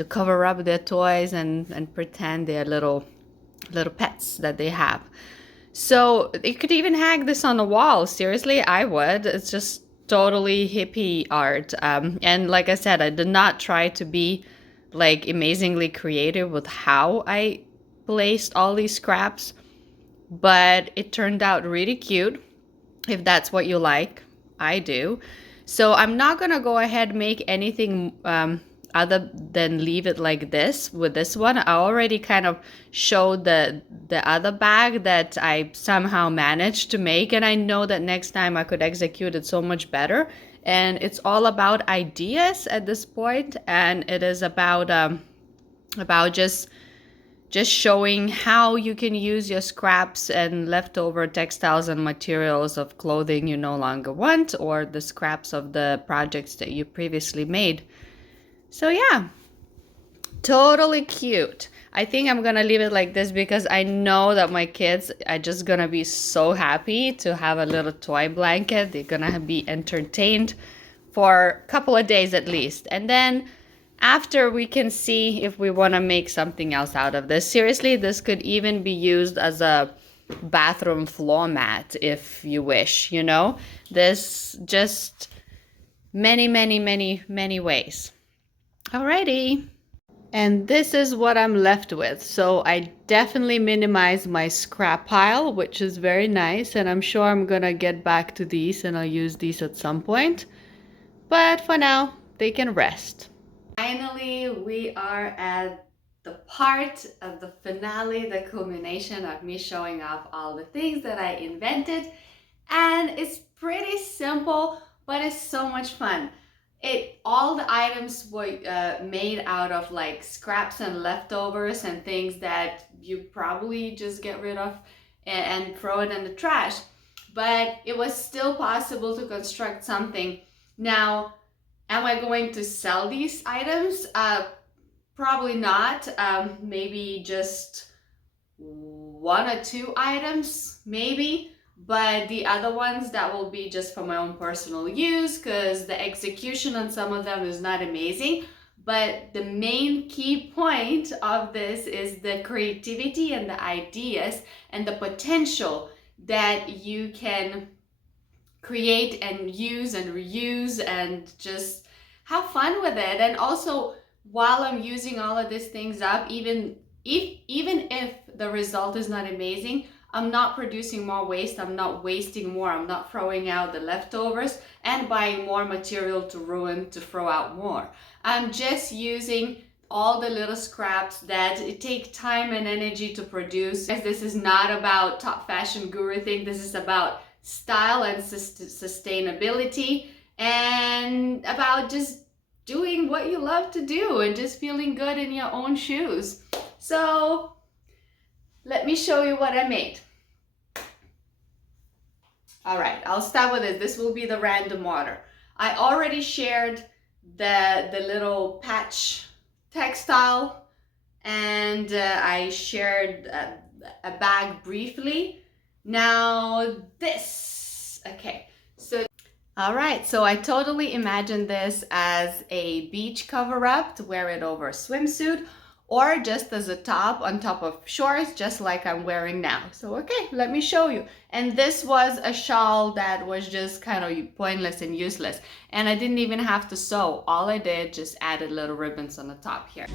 cover up their toys and pretend they're little pets that they have. So you could even hang this on the wall. Seriously, I would. It's just totally hippie art. And like I said, I did not try to be like amazingly creative with how I placed all these scraps, but it turned out really cute. If that's what you like, I do. So I'm not gonna go ahead and make anything other than leave it like this with this one. I already kind of showed the other bag that I somehow managed to make, and I know that next time I could execute it so much better. And it's all about ideas at this point, and it is about just showing how you can use your scraps and leftover textiles and materials of clothing you no longer want, or the scraps of the projects that you previously made. So yeah, Totally cute. I think I'm gonna leave it like this because I know that my kids are just gonna be so happy to have a little toy blanket. They're gonna be entertained for a couple of days at least. And then after, we can see if we want to make something else out of this. Seriously, this could even be used as a bathroom floor mat if you wish, you know? This just many ways. Alrighty. And this is what I'm left with. So I definitely minimized my scrap pile, which is very nice. And I'm sure I'm gonna get back to these and I'll use these at some point. But for now, they can rest. Finally, we are at the part of the finale, the culmination of me showing off all the things that I invented. And it's pretty simple, but it's so much fun. All the items were made out of like scraps and leftovers and things that you probably just get rid of and throw it in the trash. But it was still possible to construct something. Now, am I going to sell these items? Probably not. Maybe just 1 or 2 items, maybe. But the other ones, that will be just for my own personal use, because the execution on some of them is not amazing. But the main key point of this is the creativity and the ideas and the potential that you can create and use and reuse and just have fun with it. And also, while I'm using all of these things up, even if the result is not amazing, I'm not producing more waste, I'm not wasting more, I'm not throwing out the leftovers and buying more material to ruin to throw out more. I'm just using all the little scraps that it take time and energy to produce. This is not about top fashion guru thing, this is about style and sustainability and about just doing what you love to do and just feeling good in your own shoes. So let me show you what I made. All right, I'll start with it. This will be the random order. I already shared the little patch textile, and I shared a bag briefly. Now this, okay. So, all right, so I totally imagined this as a beach cover-up to wear it over a swimsuit, or just as a top on top of shorts, just like I'm wearing now. So, okay, let me show you. And this was a shawl that was just kind of pointless and useless. And I didn't even have to sew. All I did, just added little ribbons on the top here.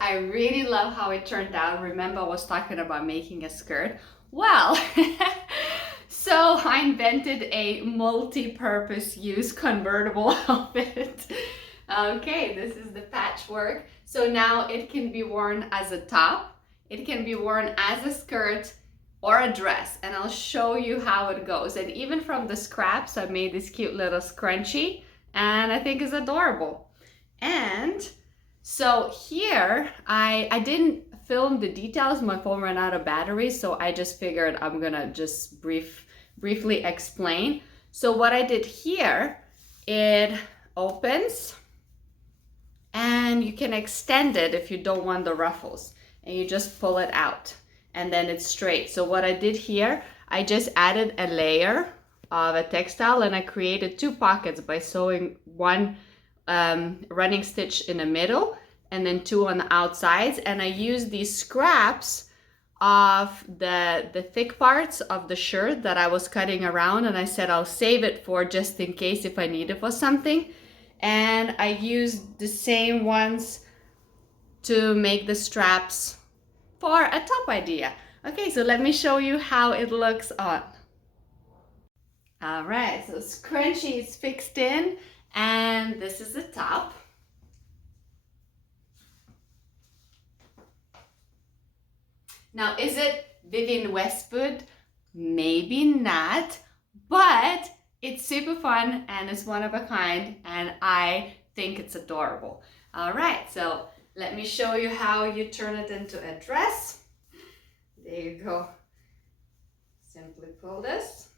I really love how it turned out. Remember, I was talking about making a skirt. Well, so I invented a multi-purpose use convertible outfit. Okay, this is the patchwork. So now it can be worn as a top, it can be worn as a skirt or a dress, and I'll show you how it goes. And even from the scraps, I made this cute little scrunchie, and I think it's adorable. And so here, I didn't film the details. My phone ran out of battery, so I just figured I'm gonna just briefly explain. So what I did here, it opens, and you can extend it if you don't want the ruffles, and you just pull it out, and then it's straight. So what I did here, I just added a layer of a textile, and I created 2 pockets by sewing one running stitch in the middle and then 2 on the outsides, and I used these scraps of the thick parts of the shirt that I was cutting around, and I said I'll save it for just in case if I need it for something. And I used the same ones to make the straps for a top idea. Okay, so let me show you how it looks on. All right, so scrunchie is fixed in, and this is the top. Now, is it Vivienne Westwood? Maybe not, but it's super fun and it's one of a kind, and I think it's adorable. All right, so let me show you how you turn it into a dress. There you go. Simply pull this.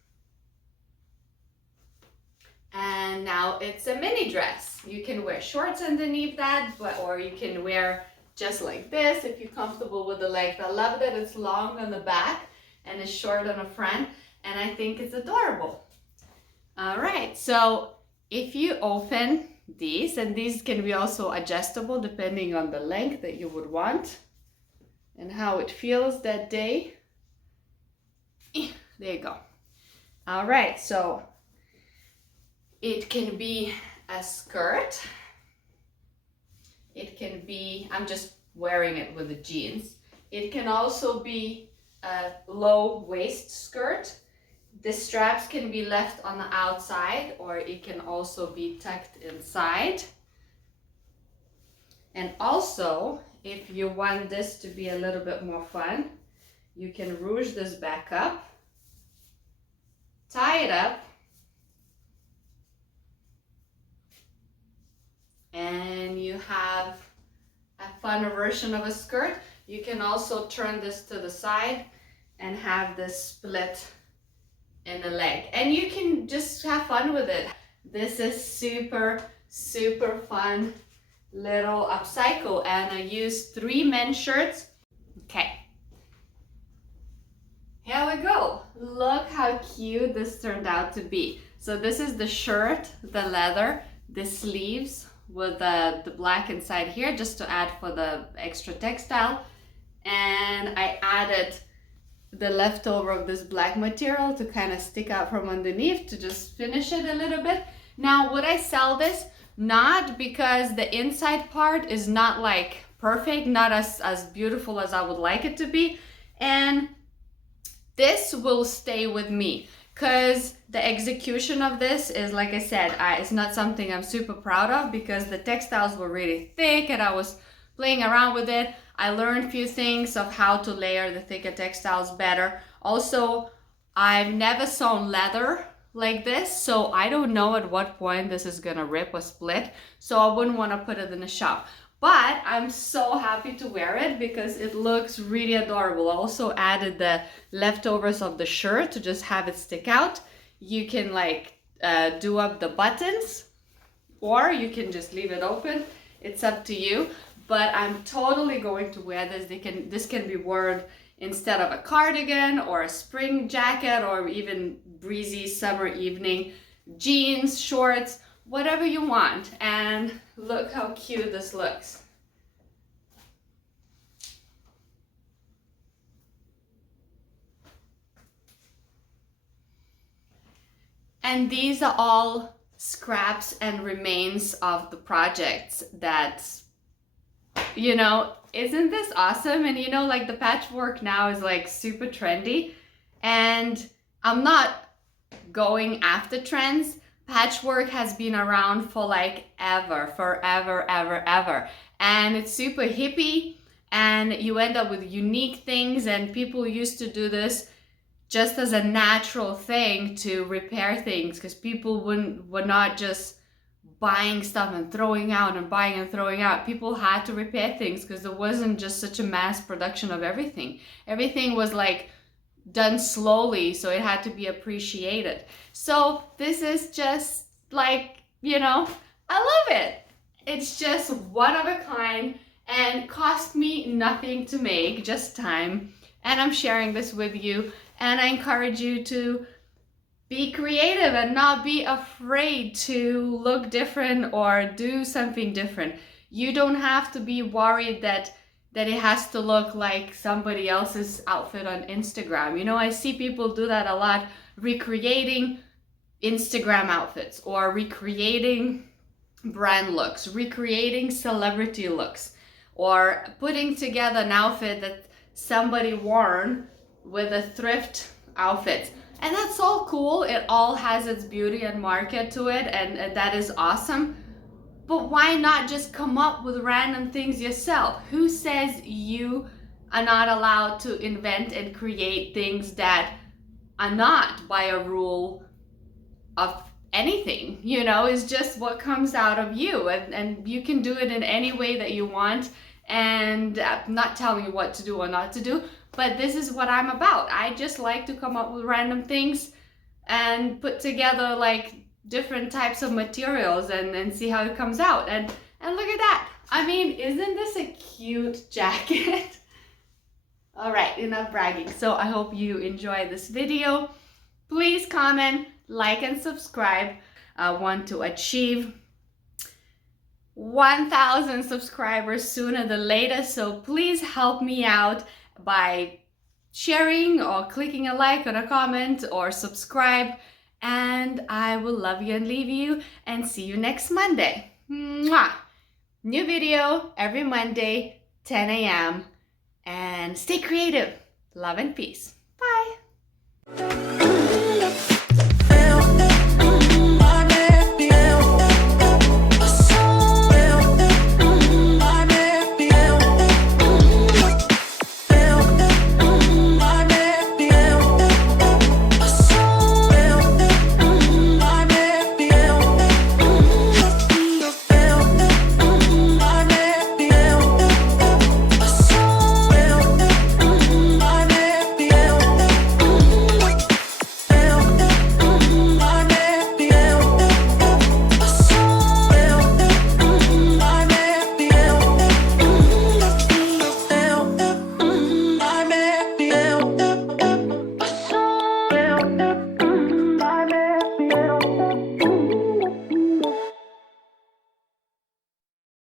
And now it's a mini dress. You can wear shorts underneath that, or you can wear just like this if you're comfortable with the length. I love that it's long on the back and it's short on the front, and I think it's adorable. All right, so if you open these, and these can be also adjustable depending on the length that you would want and how it feels that day. There you go. All right, so it can be a skirt. It can be, I'm just wearing it with the jeans. It can also be a low waist skirt. The straps can be left on the outside, or it can also be tucked inside. And also, if you want this to be a little bit more fun, you can ruche this back up, tie it up, and you have a fun version of a skirt. You can also turn this to the side and have this split in the leg, and you can just have fun with it. This is super, super fun little upcycle, and I used 3 men's shirts. Okay, here we go. Look how cute this turned out to be. So this is the shirt, the leather, the sleeves with the black inside here just to add for the extra textile, and I added the leftover of this black material to kind of stick out from underneath to just finish it a little bit. Now, would I sell this? Not, because the inside part is not like perfect, not as beautiful as I would like it to be, and this will stay with me because the execution of this is, like I said, it's not something I'm super proud of because the textiles were really thick and I was playing around with it. I learned a few things of how to layer the thicker textiles better. Also, I've never sewn leather like this, so I don't know at what point this is gonna rip or split, so I wouldn't want to put it in the shop. But I'm so happy to wear it because it looks really adorable. I also added the leftovers of the shirt to just have it stick out. You can like do up the buttons, or you can just leave it open. It's up to you. But I'm totally going to wear this. This can be worn instead of a cardigan or a spring jacket, or even breezy summer evening jeans, shorts, whatever you want. And look how cute this looks. And these are all scraps and remains of the projects that, you know, isn't this awesome? And you know, like the patchwork now is like super trendy, and I'm not going after trends. Patchwork has been around for like forever, and it's super hippie, and you end up with unique things, and people used to do this just as a natural thing to repair things, because people were not just buying stuff and throwing out and buying and throwing out. People had to repair things because there wasn't just such a mass production of everything. Everything was like done slowly, so it had to be appreciated. So this is just like, you know, I love it. It's just one of a kind and cost me nothing to make, just time. And I'm sharing this with you, and I encourage you to be creative and not be afraid to look different or do something different. You don't have to be worried that that it has to look like somebody else's outfit on Instagram. You know, I see people do that a lot, recreating Instagram outfits or recreating brand looks, recreating celebrity looks, or putting together an outfit that somebody worn with a thrift outfit. And that's all cool. It all has its beauty and market to it, and that is awesome. But why not just come up with random things yourself? Who says you are not allowed to invent and create things that are not by a rule of anything? You know, it's just what comes out of you, and you can do it in any way that you want. And I'm not telling you what to do or not to do, but this is what I'm about. I just like to come up with random things and put together like different types of materials and see how it comes out. And look at that. I mean, isn't this a cute jacket? All right, enough bragging. So I hope you enjoy this video. Please comment, like, and subscribe. I want to achieve 1,000 subscribers sooner than later, so please help me out by sharing or clicking a like or a comment or subscribe, and I will love you and leave you and see you next Monday. Mwah! New video every Monday, 10 a.m. and stay creative. Love and peace. Bye.